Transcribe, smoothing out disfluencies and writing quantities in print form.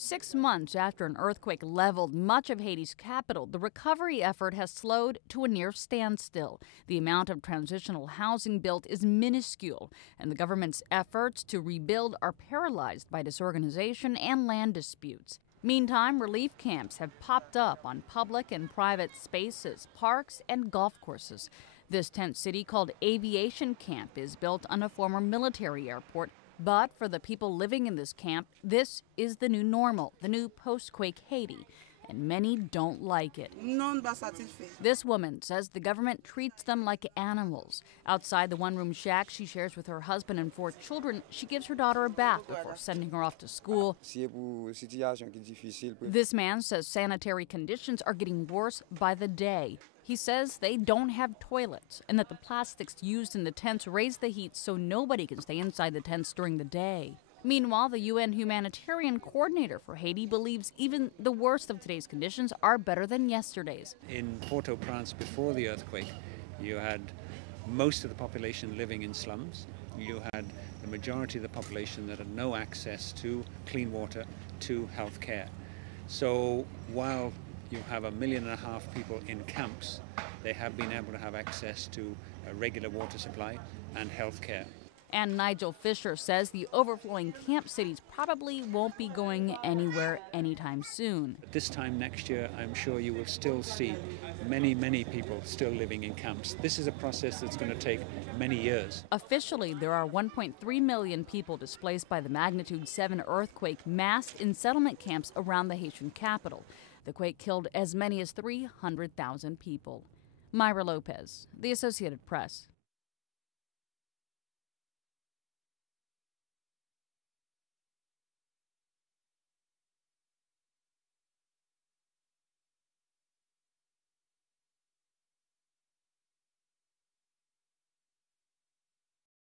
6 months after an earthquake leveled much of Haiti's capital, the recovery effort has slowed to a near standstill. The amount of transitional housing built is minuscule, and the government's efforts to rebuild are paralyzed by disorganization and land disputes. Meantime, relief camps have popped up on public and private spaces, parks, and golf courses. This tent city, called Avation Camp, is built on a former military airport. But for the people living in this camp, this is the new normal, the new post-quake Haiti, and many don't like it. This woman says the government treats them like animals. Outside the one-room shack she shares with her husband and 4 children, she gives her daughter a bath before sending her off to school. This man says sanitary conditions are getting worse by the day. He says they don't have toilets and that the plastics used in the tents raise the heat so nobody can stay inside the tents during the day. Meanwhile, the UN humanitarian coordinator for Haiti believes even the worst of today's conditions are better than yesterday's. In Port-au-Prince, before the earthquake, you had most of the population living in slums. You had the majority of the population that had no access to clean water, to health care. So while you have 1.5 million people in camps, they have been able to have access to a regular water supply and health care. And Nigel Fisher says the overflowing camp cities probably won't be going anywhere anytime soon. This time next year, I'm sure you will still see many people still living in camps. This is a process that's going to take many years. Officially, there are 1.3 million people displaced by the magnitude 7 earthquake massed in settlement camps around the Haitian capital. The quake killed as many as 300,000 people. Myra Lopez, The Associated Press.